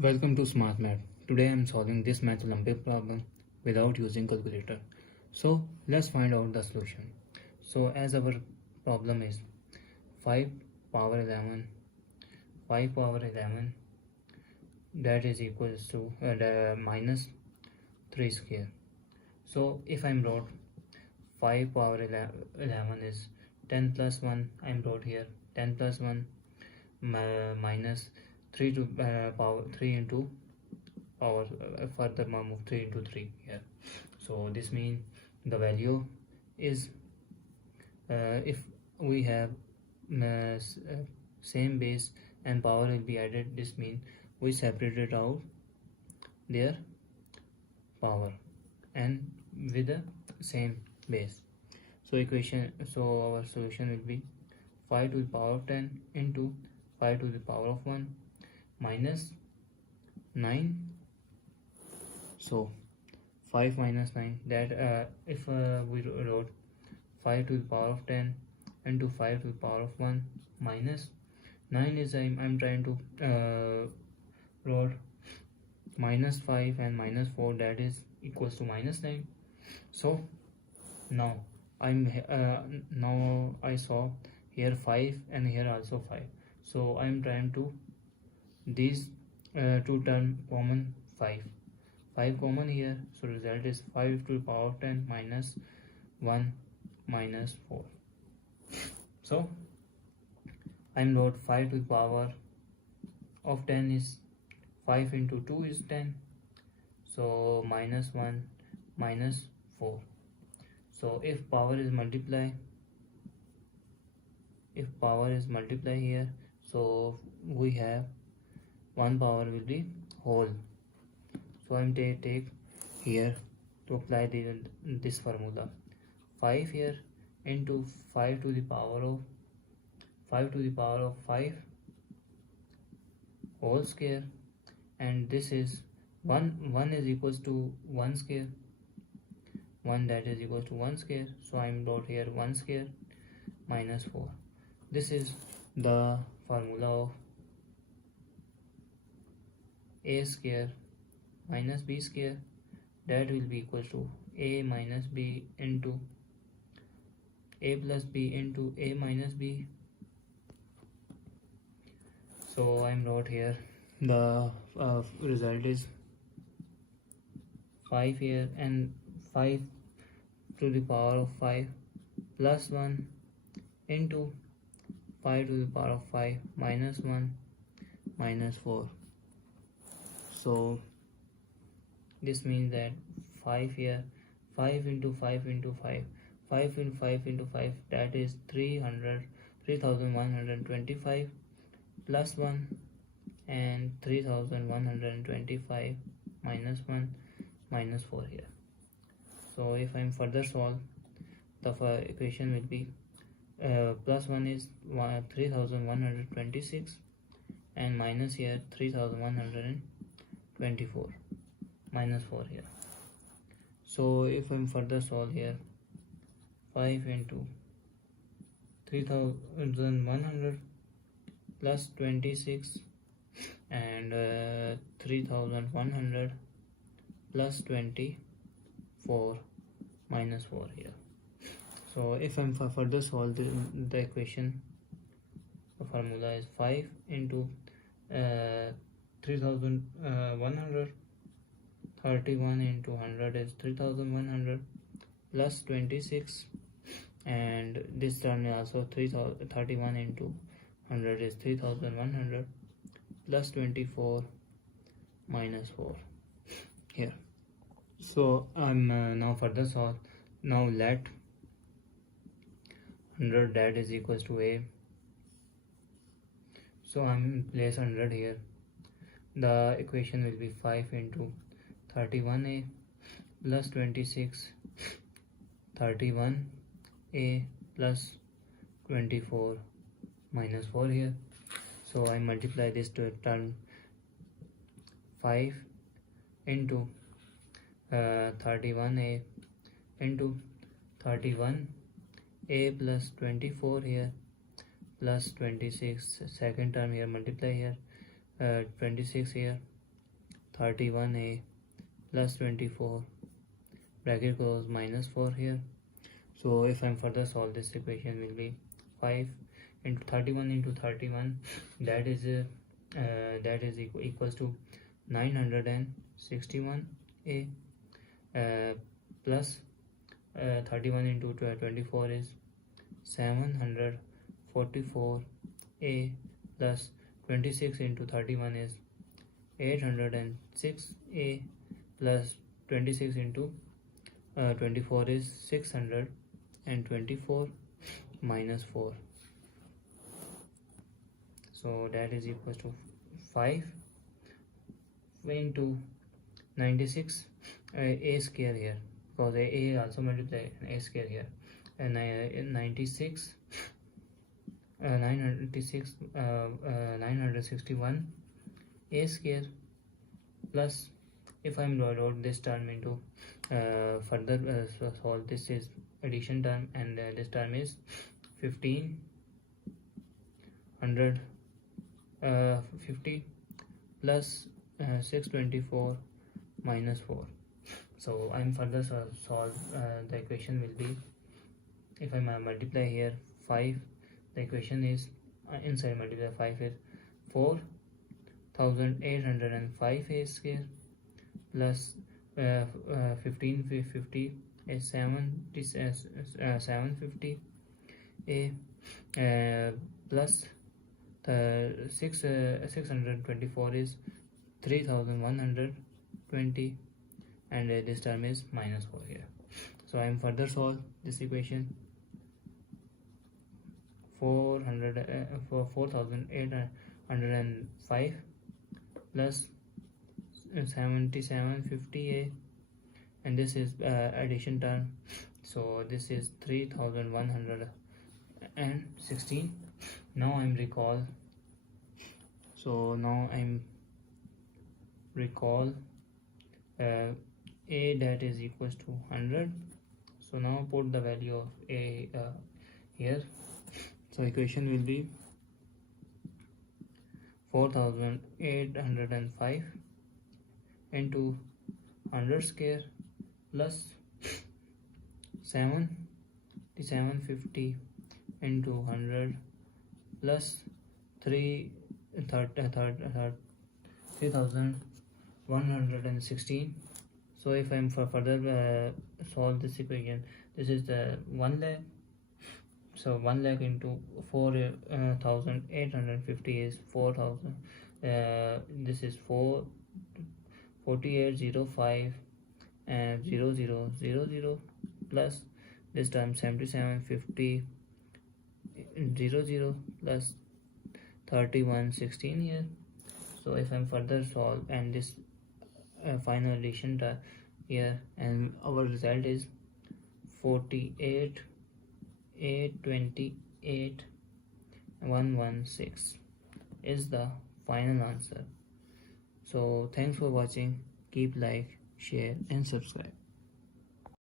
Welcome to Smart Math. Today I am solving this math Olympiad problem without using calculator. So let's find out the solution. So as our problem is 5 power 11, 5 power 11 that is equals to minus 3 square. So if I wrote 5 power 11 is 10 plus 1, I wrote here 10 plus 1 minus 3 to power 3 into power further move 3 into 3 here. So this means the value is if we have same base and power will be added, this means we separated out their power and with the same base. So our solution will be 5 to the power of 10 into 5 to the power of 1 minus 9. So 5 minus 9, that if we wrote 5 to the power of 10 into 5 to the power of 1 minus 9 is I'm trying to wrote minus 5 and minus 4, that is equals to minus 9. So now now I saw here 5 and here also 5, so I'm trying to these two term common 5 common here, so result is 5 to the power of 10 minus 1 minus 4. So I'm wrote 5 to the power of 10 is 5 into 2 is 10, so minus 1 minus 4. So if power is multiply here, so we have one power will be whole. So I'm take here to apply this formula, 5 here into 5 to the power of 5 whole square, and this is 1 is equals to 1 square, 1 that is equals to 1 square, so I'm wrote here 1 square minus 4. This is the formula of a square minus b square, that will be equals to a minus b into a plus b into a minus b. So I'm wrote here the result is 5 here and 5 to the power of 5 plus 1 into 5 to the power of 5 minus 1 minus 4. So this means that 5 here, 5 into 5 into 5, 5 into 5 into 5, that is 3125 plus 1 and 3125 minus 1 minus 4 here. So if I'm further solve, the equation will be plus 1 is 3126 and minus here 3124 minus 4 here. So if I'm further solve here, 5 into 3100 plus 26 and 3100 plus 24 minus 4 here. So if I'm further solve the equation, the formula is 5 into 3100, 31 into 100 is 3100 plus 26, and this term is also 31 into 100 is 3100 plus 24 minus 4 here. So I'm now further solve. Now let 100 that is equals to a, so I'm place 100 here. The equation will be 5 into 31a plus 26, 31a plus 24 minus 4 here. So I multiply this to term 5 into 31a into 31a plus 24 here plus 26, second term here multiply here 26 here 31a plus 24 bracket close minus 4 here. So if I'm further solve, this equation will be 5 into 31 into 31, that is equals to 961a plus 31 into 24 is 744a plus 26 into 31 is 806a plus 26 into 24 is 624 minus 4. So that is equals to 5 into 96 a square here, because a also multiply a square here, and 961 a square plus, if I'm wrote this term into further solve, this is addition term, and this term is 1550 plus 624 minus 4. So I'm further solve, the equation will be, if I multiply here 5, the equation is inside multiply 5 is 4805 a square plus 1550 is 750 a plus 624 is 3120, and this term is minus 4 here. So I am further solve this equation. 4805 plus 7750a, and this is addition term, so this is 3116. Now I'm recall, so now I'm recall a that is equals to 100. So now put the value of a here. So equation will be 4805 into 100 square plus 750 into 100 plus 3116. So if I'm further solve this equation, this is the 1 lakh. So 1 lakh into 4850 is 4000. This is 4805 and 0000 plus this time 7750 00 plus 3116 here. So if I'm further solve, and this final addition here, and our result is 48,828,116 is the final answer. So thanks for watching. Keep like, share and subscribe.